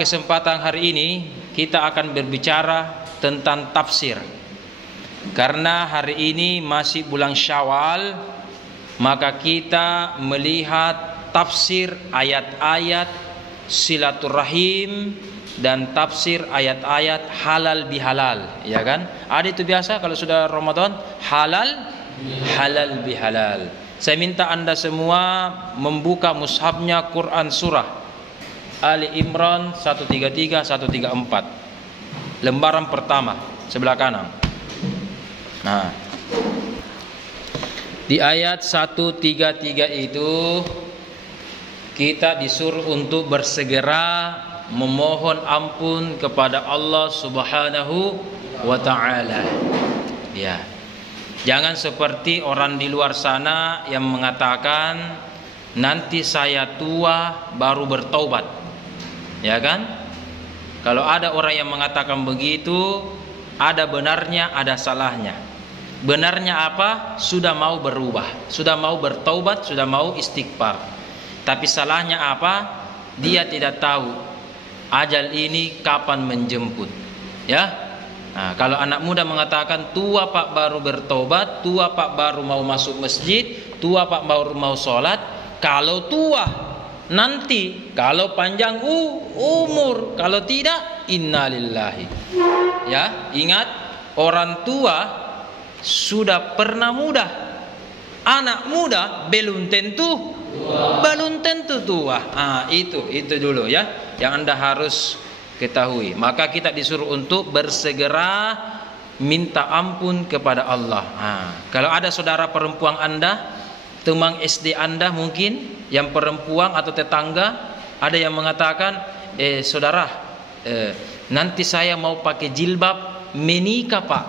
Kesempatan hari ini kita akan berbicara tentang tafsir. Karena hari ini masih bulan Syawal, maka kita melihat tafsir ayat-ayat silaturahim dan tafsir ayat-ayat halal bihalal, ya kan? Ada itu biasa kalau sudah Ramadan, halal bihalal. Saya minta Anda semua membuka mushafnya Quran surah Ali Imran 133 134. Lembaran pertama sebelah kanan. Nah, di ayat 133 itu kita disuruh untuk bersegera memohon ampun kepada Allah Subhanahu wa taala. Ya. Jangan seperti orang di luar sana yang mengatakan nanti saya tua baru bertaubat. Ya kan? Kalau ada orang yang mengatakan begitu, ada benarnya, ada salahnya. Benarnya apa? Sudah mau berubah, sudah mau bertaubat, sudah mau istighfar. Tapi salahnya apa? Dia tidak tahu ajal ini kapan menjemput. Ya? Nah, kalau anak muda mengatakan tua pak baru bertobat, tua pak baru mau masuk masjid, tua pak baru mau sholat. Kalau tua nanti, kalau panjang umur, kalau tidak innalillahi. Ya, ingat, orang tua sudah pernah muda, anak muda belum tentu tua. Itu dulu ya yang Anda harus ketahui. Maka kita disuruh untuk bersegera minta ampun kepada Allah. Kalau ada saudara perempuan Anda, teman SD Anda mungkin yang perempuan atau tetangga, ada yang mengatakan, saudara, nanti saya mau pakai jilbab menikah pak.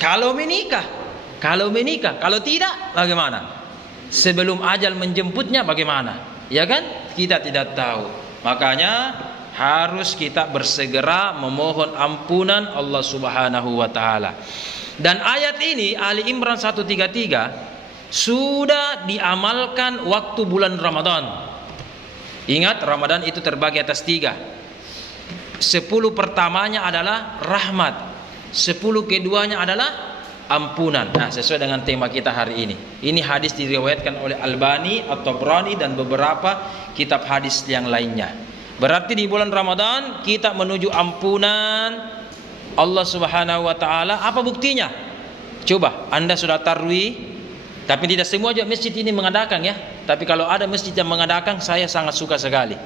Kalau menikah, kalau tidak bagaimana? Sebelum ajal menjemputnya bagaimana? Ya kan? Kita tidak tahu. Makanya harus kita bersegera memohon ampunan Allah Subhanahu wa taala. Dan ayat ini Ali Imran 133 sudah diamalkan waktu bulan Ramadan. Ingat, Ramadan itu terbagi atas 3. 10 pertamanya adalah rahmat, 10 keduanya adalah ampunan. Nah, sesuai dengan tema kita hari ini. Ini hadis diriwayatkan oleh Albani, At-Tabrani dan beberapa kitab hadis yang lainnya. Berarti di bulan Ramadan kita menuju ampunan Allah Subhanahu wa taala. Apa buktinya? Coba, Anda sudah tarwih, tapi tidak semua juga masjid ini mengadakan ya. Tapi kalau ada masjid yang mengadakan, saya sangat suka sekali.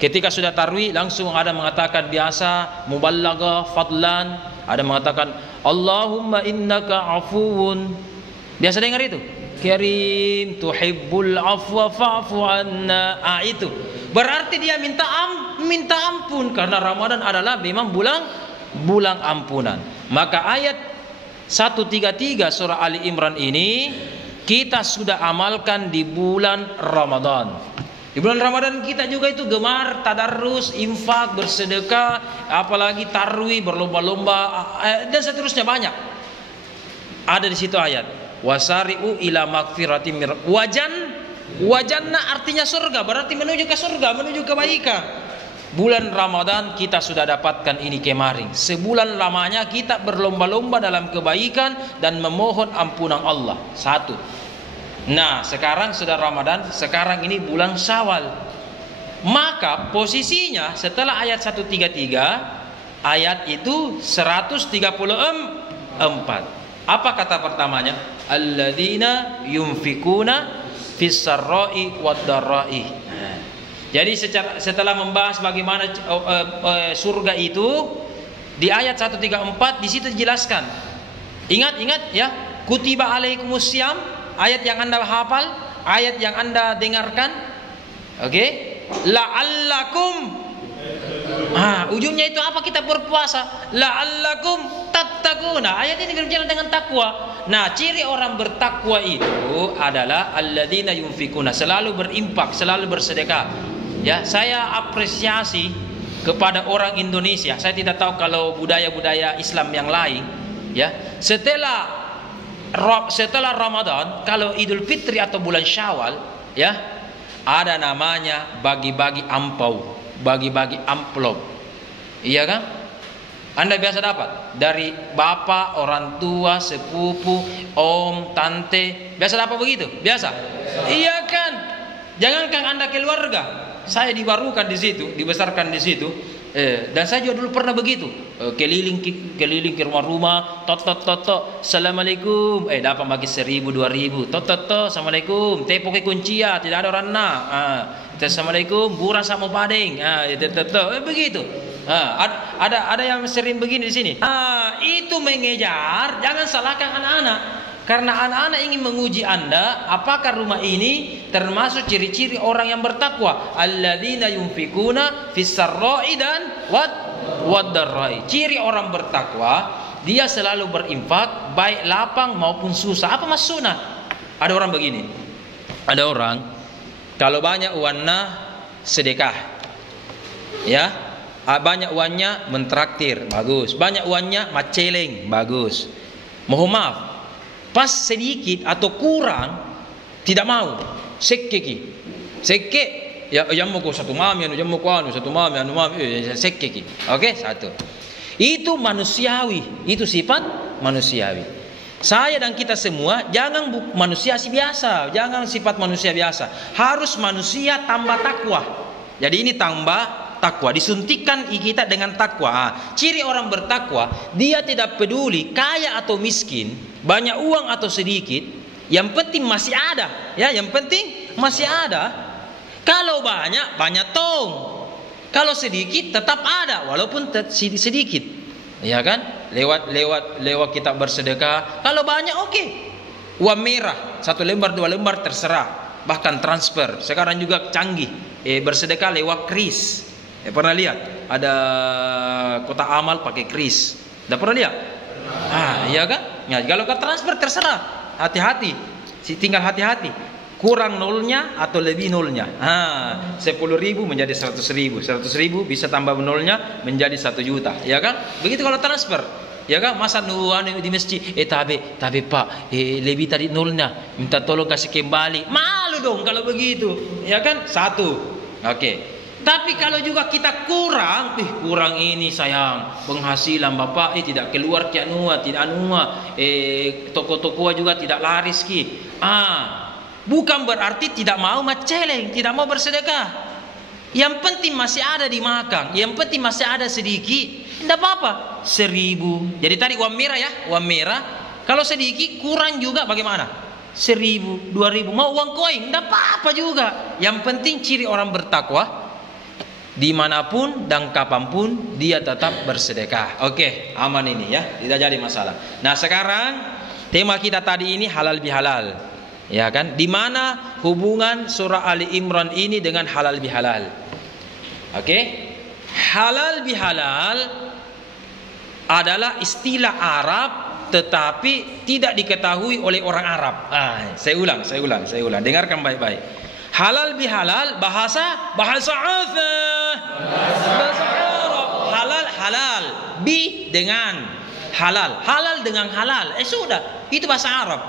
Ketika sudah tarwih, langsung ada mengatakan biasa muballaghah fadlan, ada mengatakan Allahumma innaka afuwun. Biasa dengar itu. Karim tuhibbul afwa fa'fu anna. Itu. Berarti dia minta ampun karena Ramadan adalah memang bulan ampunan. Maka ayat 133 surah Ali Imran ini kita sudah amalkan di bulan Ramadan. Di bulan Ramadan kita juga itu gemar tadarus, infak, bersedekah, apalagi tarwih, berlomba-lomba dan seterusnya banyak. Ada di situ ayat. Wasari'u ila magfiratin mir wajanna artinya surga, berarti menuju ke surga, menuju kebaikan. Bulan Ramadan kita sudah dapatkan ini kemarin. Sebulan lamanya kita berlomba-lomba dalam kebaikan dan memohon ampunan Allah. 1. Nah, sekarang sudah Ramadan, sekarang ini bulan Syawal. Maka posisinya setelah ayat 133, ayat itu 134. Apa kata pertamanya? Alladzina yunfikuna fis sarra'i wad dharra'i. Jadi setelah membahas bagaimana surga itu di ayat 134 di situ dijelaskan. Ingat ya, kutiba alaikumusiyam, ayat yang Anda hafal, ayat yang Anda dengarkan. Oke? La'allakum. Ujungnya itu apa? Kita berpuasa. La'allakum tattaquna. Ayat ini berbicara dengan takwa. Nah, ciri orang bertakwa itu adalah alladzina yunfikuna, selalu berimpak, selalu bersedekah. Ya, saya apresiasi kepada orang Indonesia. Saya tidak tahu kalau budaya-budaya Islam yang lain, ya. Setelah Ramadan, kalau Idul Fitri atau bulan Syawal, ya, ada namanya bagi-bagi ampau. bagi-bagi amplop. Iya kan? Anda biasa dapat dari bapak, orang tua, sepupu, om, tante. Biasa dapat begitu? Biasa? Iya kan? Jangankan Anda keluarga, saya dibarukan di situ, dibesarkan di situ. Dan saya juga dulu pernah begitu, keliling ke rumah-rumah, tot, assalamualaikum, dapat bagi 1.000, 2.000, tot, assalamualaikum, tepo ke kuncia, tidak ada orang nak, assalamualaikum, burang sama padeng, begitu. Ada yang sering begini di sini. Itu mengejar, jangan salahkan anak-anak. Karena anak-anak ingin menguji Anda, apakah rumah ini termasuk ciri-ciri orang yang bertakwa. Alladzina yunfikuna fis-sarra'i dan wad-dharra'i. Ciri orang bertakwa, dia selalu berinfak baik lapang maupun susah. Apa maksudnya? Ada orang begini. Ada orang kalau banyak uangnya sedekah. Ya. Banyak uangnya mentraktir, bagus. Banyak uangnya maceleng, bagus. Mohon maaf, pas sedikit atau kurang tidak mau, sekke ya mau ko satu mami anu mau ko anu satu mami sekke. Oke, satu. Itu manusiawi, itu sifat manusiawi. Saya dan kita semua jangan manusia biasa, jangan sifat manusia biasa. Harus manusia tambah takwa. Jadi ini tambah takwa, disuntikkan kita dengan takwa. Ciri orang bertakwa, dia tidak peduli kaya atau miskin, banyak uang atau sedikit, yang penting masih ada. Ya, yang penting masih ada. Kalau banyak tong. Kalau sedikit tetap ada walaupun sedikit. Ya kan? Lewat kita bersedekah. Kalau banyak oke. Uang merah 1 lembar 2 lembar terserah. Bahkan transfer. Sekarang juga canggih. Bersedekah lewat kris. Pernah lihat ada kotak amal pakai kris? Udah pernah lihat? Iya kan? Ya, kalau ke transfer terserah, hati-hati. Tinggal hati-hati. Kurang nolnya atau lebih nolnya. 10.000 menjadi 100.000, 100.000 bisa tambah nolnya menjadi 1 juta. Ya kan? Begitu kalau transfer. Ya kan? Masa nuan di masjid, tapi Pak, lebih tadi nolnya, minta tolong kasih kembali. Malu dong kalau begitu. Ya kan? 1. Oke. Tapi kalau juga kita kurang ini sayang, penghasilan Bapak tidak keluar ki anua, tidak anua, toko-toko juga tidak laris ki. Bukan berarti tidak mau maceleng, tidak mau bersedekah. Yang penting masih ada dimakan, yang penting masih ada sedikit, tidak apa-apa. 1.000. Jadi tadi uang merah ya, uang merah. Kalau sedikit kurang juga bagaimana? 1.000, 2.000, mau uang koin, tidak apa-apa juga. Yang penting ciri orang bertakwa, dimanapun dan kapanpun dia tetap bersedekah. Oke, aman ini ya, tidak jadi masalah. Nah sekarang tema kita tadi ini halal bihalal, ya kan? Di mana hubungan surah Ali Imran ini dengan halal bihalal? Oke, halal bihalal adalah istilah Arab tetapi tidak diketahui oleh orang Arab. Saya ulang. Dengarkan baik-baik. Halal bihalal bahasa Arab. Halal bi dengan halal dengan halal. Sudah, itu bahasa Arab.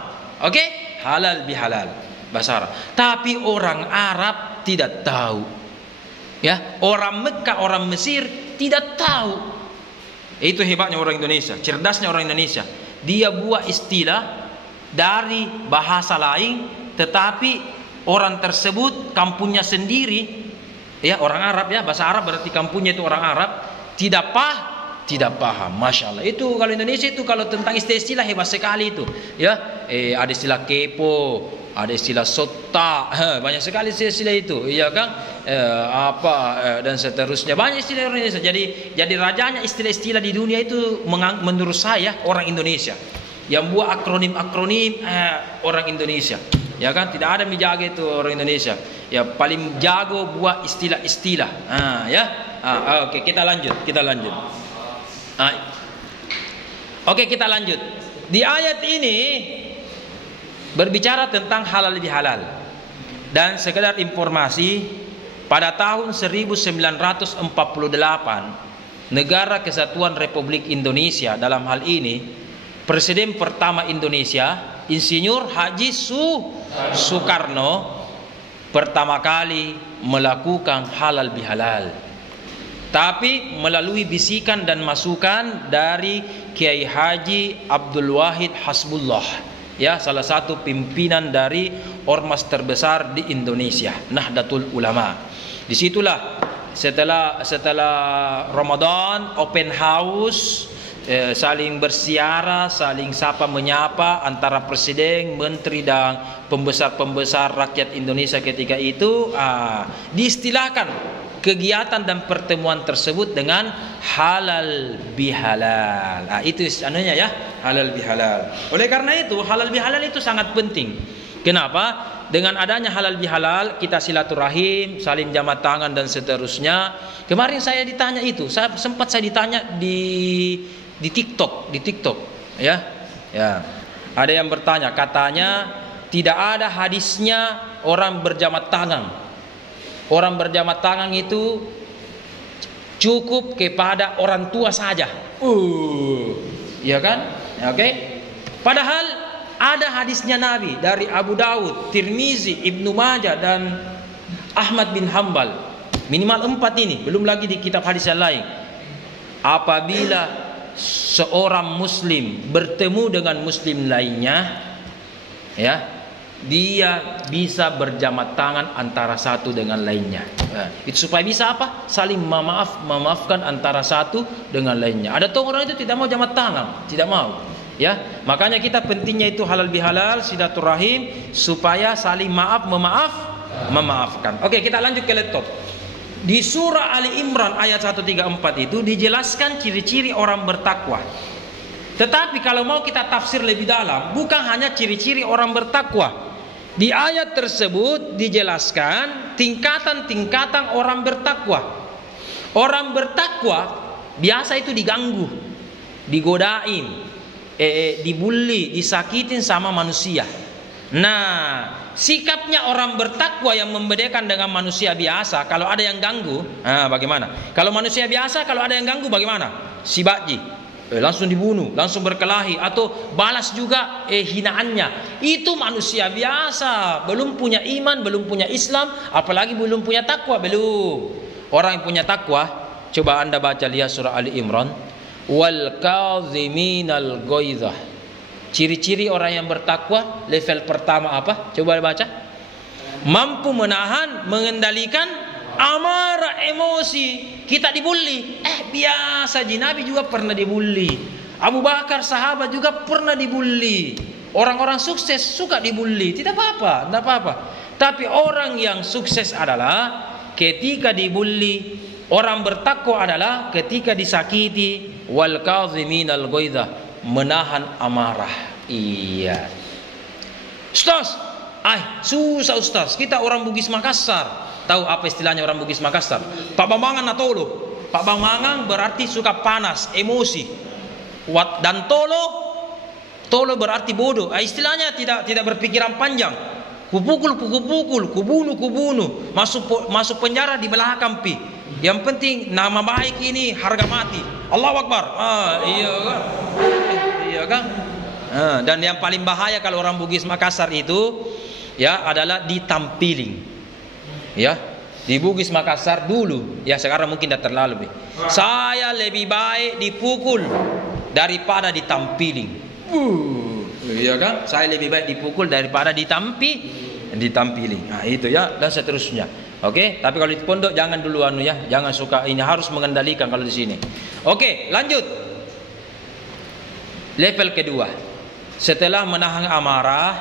Oke? Halal bihalal bahasa Arab. Tapi orang Arab tidak tahu. Ya, orang Mekah, orang Mesir tidak tahu. Itu hebatnya orang Indonesia, cerdasnya orang Indonesia. Dia buat istilah dari bahasa lain tetapi orang tersebut kampungnya sendiri, ya orang Arab ya, bahasa Arab berarti kampungnya itu orang Arab, tidak paham. Masya Allah. Itu kalau Indonesia itu kalau tentang istilah hebat sekali itu, ya. Ada istilah kepo, ada istilah sota, banyak sekali istilah itu, iya kan? Dan seterusnya banyak istilah Indonesia. Jadi rajanya istilah-istilah di dunia itu menurut saya orang Indonesia. Yang buat akronim orang Indonesia. Ya kan, tidak ada menjaga itu orang Indonesia. Ya paling jago buat istilah-istilah. Oke, kita lanjut. Oke, kita lanjut. Di ayat ini berbicara tentang halal bihalal. Dan sekedar informasi, pada tahun 1948 Negara Kesatuan Republik Indonesia dalam hal ini Presiden pertama Indonesia Insinyur Haji Soekarno pertama kali melakukan halal bihalal. tapi melalui bisikan dan masukan dari Kiai Haji Abdul Wahid Hasbullah, ya, salah satu pimpinan dari ormas terbesar di Indonesia, Nahdlatul Ulama. Disitulah setelah Ramadan open house, saling bersiara, saling sapa menyapa antara presiden, menteri dan pembesar-pembesar rakyat Indonesia ketika itu. Diistilahkan kegiatan dan pertemuan tersebut dengan halal bihalal. Itu anunya ya, halal bihalal. Oleh karena itu halal bihalal itu sangat penting. Kenapa? Dengan adanya halal bihalal kita silaturahim, saling jamat tangan dan seterusnya. Kemarin saya ditanya itu, saya ditanya di TikTok, ya. Ada yang bertanya, katanya tidak ada hadisnya orang berjamat tangan. Orang berjamat tangan itu cukup kepada orang tua saja. Ya kan? Oke. Padahal ada hadisnya Nabi dari Abu Dawud, Tirmizi, Ibnu Majah dan Ahmad bin Hambal. Minimal 4 ini, belum lagi di kitab hadis yang lain. Apabila seorang muslim bertemu dengan muslim lainnya, ya, dia bisa berjamat tangan antara satu dengan lainnya. Itu supaya bisa apa? Saling memaafkan antara satu dengan lainnya. Ada tuh orang itu tidak mau jamat tangan, tidak mau. Ya, makanya kita pentingnya itu halal bihalal, silaturahim, supaya saling memaafkan. Oke, kita lanjut ke laptop. Di surah Ali Imran ayat 134 itu dijelaskan ciri-ciri orang bertakwa. Tetapi kalau mau kita tafsir lebih dalam, bukan hanya ciri-ciri orang bertakwa. Di ayat tersebut dijelaskan tingkatan-tingkatan orang bertakwa. Orang bertakwa biasa itu diganggu, digodain, dibully, disakitin sama manusia. Nah, sikapnya orang bertakwa yang membedakan dengan manusia biasa. Kalau ada yang ganggu, bagaimana? Kalau manusia biasa, kalau ada yang ganggu bagaimana? Sibaji, langsung dibunuh, langsung berkelahi, atau balas juga hinaannya. Itu manusia biasa, belum punya iman, belum punya Islam, apalagi belum punya takwa, belum. Orang yang punya takwa, coba Anda baca, lihat surah Ali Imran. Wal kaziminal ghaidha. Ciri-ciri orang yang bertakwa level pertama apa? Coba baca. Mampu menahan, mengendalikan amarah, emosi. Kita dibully, biasa. Nabi juga pernah dibully. Abu Bakar sahabat juga pernah dibully. Orang-orang sukses suka dibully, tidak apa-apa, tidak apa-apa. Tapi orang yang sukses adalah ketika dibully. Orang bertakwa adalah ketika disakiti, wal kaziminal ghaidha, menahan amarah. Iya. Ustaz, susah Ustaz. Kita orang Bugis Makassar. Tahu apa istilahnya orang Bugis Makassar? Pak Bambangan natolo. Pak Bambangan berarti suka panas, emosi. Dan tolo berarti bodoh. Istilahnya tidak berpikiran panjang. Kupukul, kubunuh. Masuk penjara di belakang pi. Yang penting nama baik ini harga mati. Allahu Akbar. Iya kan? Dan yang paling bahaya kalau orang Bugis Makassar itu ya adalah ditampiling. Ya, di Bugis Makassar dulu, ya sekarang mungkin tidak terlalu. Saya lebih baik dipukul daripada ditampiling. Iya kan? Saya lebih baik dipukul daripada ditampili. Nah, itu ya, dan seterusnya. Oke, tapi kalau di pondok jangan dulu jangan suka ini, harus mengendalikan kalau di sini. Oke, lanjut. Level kedua. Setelah menahan amarah,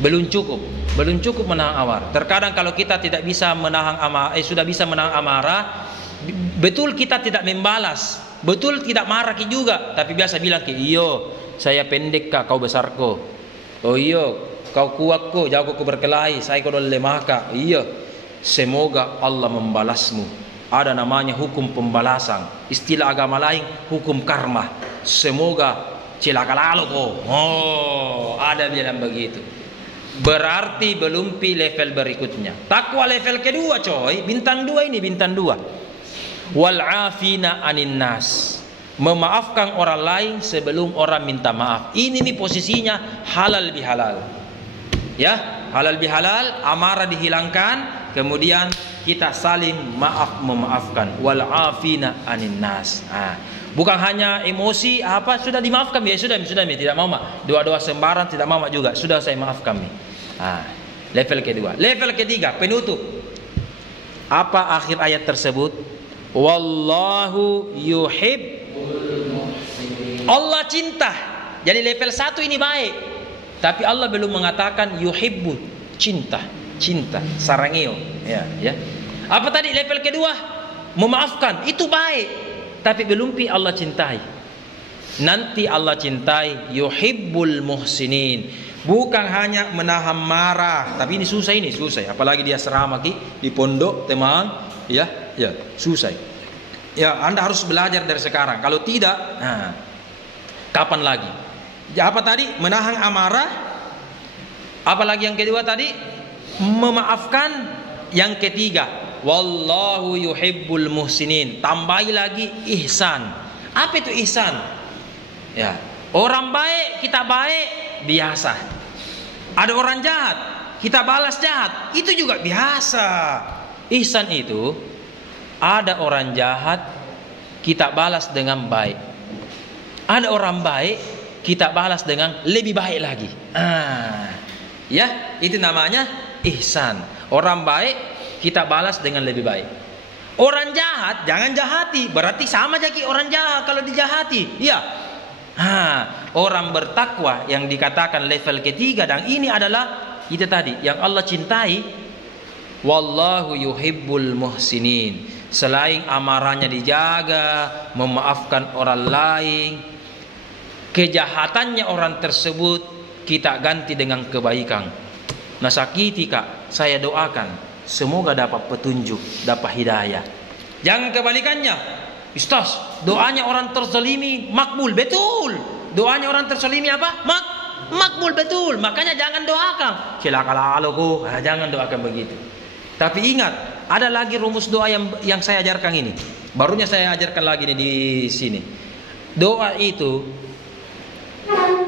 belum cukup menahan amarah. Terkadang kalau kita tidak bisa menahan amarah, sudah bisa menahan amarah, betul kita tidak membalas, betul tidak marah juga, tapi biasa bilang iyo, saya pendek kah, kau besar ko. Oh iyo, kau kuat ko, jago ko berkelahi, saya ko lemah kah. Iyo. Semoga Allah membalasmu. Ada namanya hukum pembalasan. Istilah agama lain hukum karma. Semoga celaka lalu kok. Ada bilang begitu. Berarti belum pi level berikutnya. Takwa level kedua coy. Bintang 2 ini, bintang 2. Wal afina anin nas. Memaafkan orang lain sebelum orang minta maaf. Ini nih posisinya halal bihalal. Ya, halal bihalal, amarah dihilangkan. Kemudian kita saling memaafkan. Wal afina anin nas. Bukan hanya emosi sudah dimaafkan ya, sudah tidak mau doa-doa sembarang, tidak mau juga, sudah saya maafkan. Level kedua. Level ketiga, penutup. Apa akhir ayat tersebut? Wallahu Allah cinta. Jadi level 1 ini baik, tapi Allah belum mengatakan yuhibbu, cinta sarangio, ya. Apa tadi level kedua? Memaafkan, itu baik, tapi belum Allah cintai. Nanti Allah cintai yuhibbul muhsinin. Bukan hanya menahan marah, tapi ini susah, apalagi dia serama di pondok teman, ya susah. Ya, Anda harus belajar dari sekarang. Kalau tidak, kapan lagi? Apa tadi? Menahan amarah. Apalagi yang kedua tadi? Memaafkan. Yang ketiga, wallahu yuhibbul muhsinin. Tambahi lagi ihsan. Apa itu ihsan? Ya, orang baik kita baik biasa. Ada orang jahat, kita balas jahat, itu juga biasa. Ihsan itu ada orang jahat, kita balas dengan baik. Ada orang baik, kita balas dengan lebih baik lagi. Ya, itu namanya ihsan. Orang baik, kita balas dengan lebih baik. Orang jahat, jangan jahati. Berarti sama aja orang jahat kalau dijahati. Ya. Orang bertakwa yang dikatakan level ketiga, dan ini adalah itu tadi yang Allah cintai. Wallahu yuhibbul muhsinin. Selain amarahnya dijaga, memaafkan orang lain, kejahatannya orang tersebut kita ganti dengan kebaikan. Nasakiti kak, saya doakan semoga dapat petunjuk, dapat hidayah. Jangan kebalikannya. Ustaz, doanya orang terzalimi makbul, betul. Doanya orang terzalimi apa? Makbul, betul. Makanya jangan doakan. Cilakalaluku, jangan doakan begitu. Tapi ingat, ada lagi rumus doa yang saya ajarkan ini. Barunya saya ajarkan lagi nih di sini. Doa itu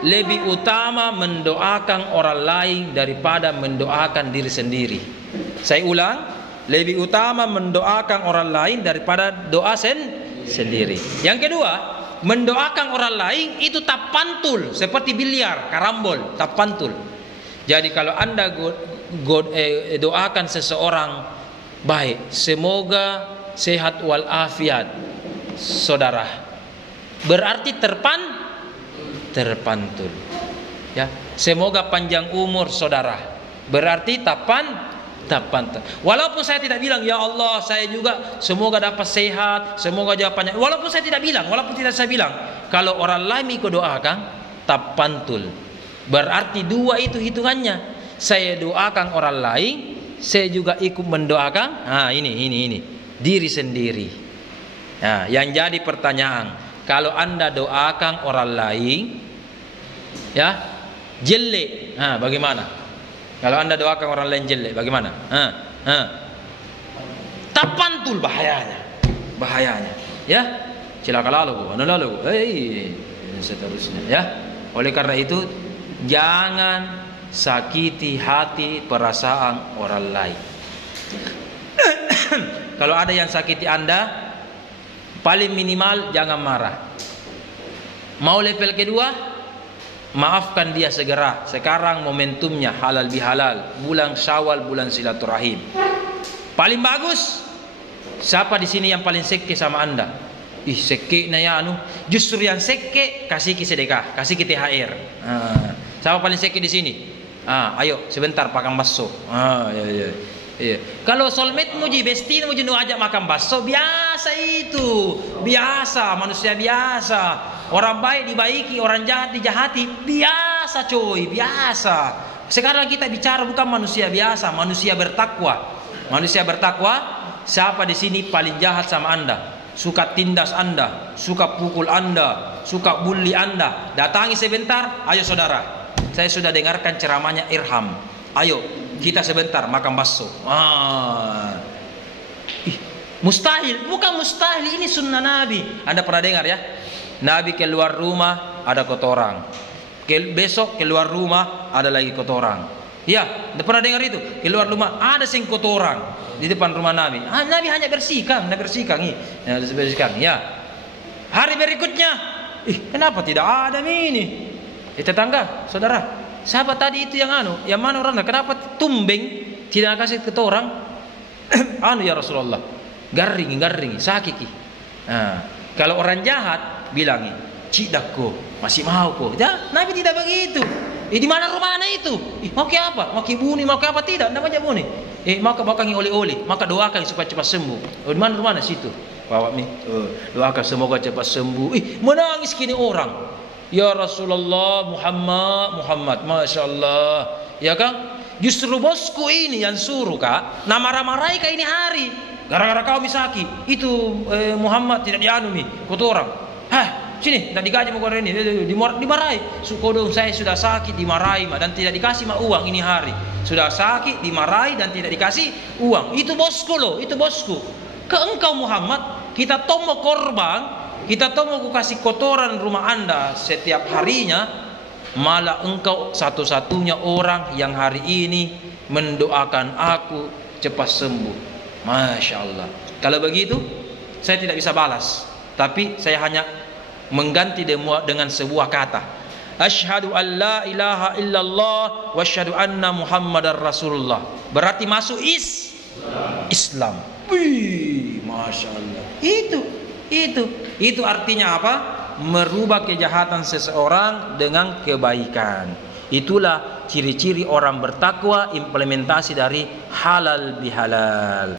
lebih utama mendoakan orang lain daripada mendoakan diri sendiri. Saya ulang, lebih utama mendoakan orang lain daripada doa sendiri. Yang kedua, mendoakan orang lain itu tak pantul, seperti biliar, karambol, tak pantul. Jadi kalau Anda doakan seseorang baik, semoga sehat walafiat saudara, berarti terpantul. Ya, semoga panjang umur saudara, berarti tak pantul. Walaupun saya tidak bilang ya Allah saya juga semoga dapat sehat, semoga jawabannya. Walaupun saya tidak bilang, saya bilang, kalau orang lain ikut doakan tak pantul. Berarti dua itu hitungannya. Saya doakan orang lain, saya juga ikut mendoakan. Ini diri sendiri. Nah, yang jadi pertanyaan, kalau Anda doakan orang lain, ya jelek, bagaimana? Kalau Anda doakan orang lain jelek, bagaimana? Tak pantul bahayanya. Ya, cilakalaluku, anulaluku, seterusnya. Ya, oleh karena itu jangan sakiti hati perasaan orang lain. Kalau ada yang sakiti Anda, paling minimal jangan marah. Mau level kedua, maafkan dia segera. Sekarang momentumnya halal bihalal, bulan Syawal, bulan silaturahim. Paling bagus, siapa di sini yang paling seke sama Anda? Seke na ya Justru yang seke kasih ki sedekah, kasih ki THR. Siapa paling seke di sini? Ayo sebentar pakan bakso. Iya. Kalau soulmate muji besti muji nu ajak makan bakso, biasa itu. Biasa, manusia biasa. Orang baik dibaiki, orang jahat dijahati, biasa coy, biasa. Sekarang kita bicara bukan manusia biasa, manusia bertakwa. Manusia bertakwa, siapa di sini paling jahat sama Anda? Suka tindas Anda, suka pukul Anda, suka bully Anda. Datangi sebentar, ayo saudara. Saya sudah dengarkan ceramahnya Irham. Ayo, kita sebentar makan bakso. Mustahil, bukan mustahil, ini sunnah Nabi. Anda pernah dengar ya? Nabi keluar rumah ada kotoran. Besok keluar rumah ada lagi kotoran. Ya, pernah dengar itu? Keluar rumah ada singkut orang di depan rumah Nabi. Nabi hanya bersihkan, Ya. Hari berikutnya, kenapa tidak ada ini? Tetangga, saudara, siapa tadi itu yang mana orangnya? Kenapa tumbeng tidak kasih ke orang? Ya Rasulullah, garing, sakit. Nah, kalau orang jahat bilang, cidakku, masih mau kok. Ya, Nabi tidak begitu. Di mana rumahnya itu? Mau ke apa? Mau ke bunuh, mau ke apa? Tidak, namanya bunuh. Maka bakangi oleh-oleh, maka doakan supaya cepat sembuh. Di mana rumahnya situ? Bawa nih, doakan semoga cepat sembuh. Menangis kini orang. Ya Rasulullah, Muhammad, Masya Allah. Ya kan? Justru bosku ini yang suruh kak, marah-marahi kak ini hari. Gara-gara kau misaki. Itu Muhammad tidak dianumi, kata orang. Sini, tidak digaji mau ini, dimarahi. Sukodong saya sudah sakit, dimarahi dan tidak dikasih uang ini hari. Sudah sakit, dimarahi dan tidak dikasih uang. Itu bosku loh, itu bosku. Ke engkau Muhammad, kita tomo korban, kita tomo kasih kotoran rumah anda setiap harinya. Malah engkau satu-satunya orang yang hari ini mendoakan aku cepat sembuh. Masya Allah. Kalau begitu, saya tidak bisa balas. Tapi saya hanya mengganti dengan sebuah kata, asyhadu an la ilaha illallah wa asyhadu anna muhammadar rasulullah. Berarti masuk Islam. Wih, Masya Allah. Itu artinya apa? Merubah kejahatan seseorang dengan kebaikan. Itulah ciri-ciri orang bertakwa, implementasi dari halal bihalal.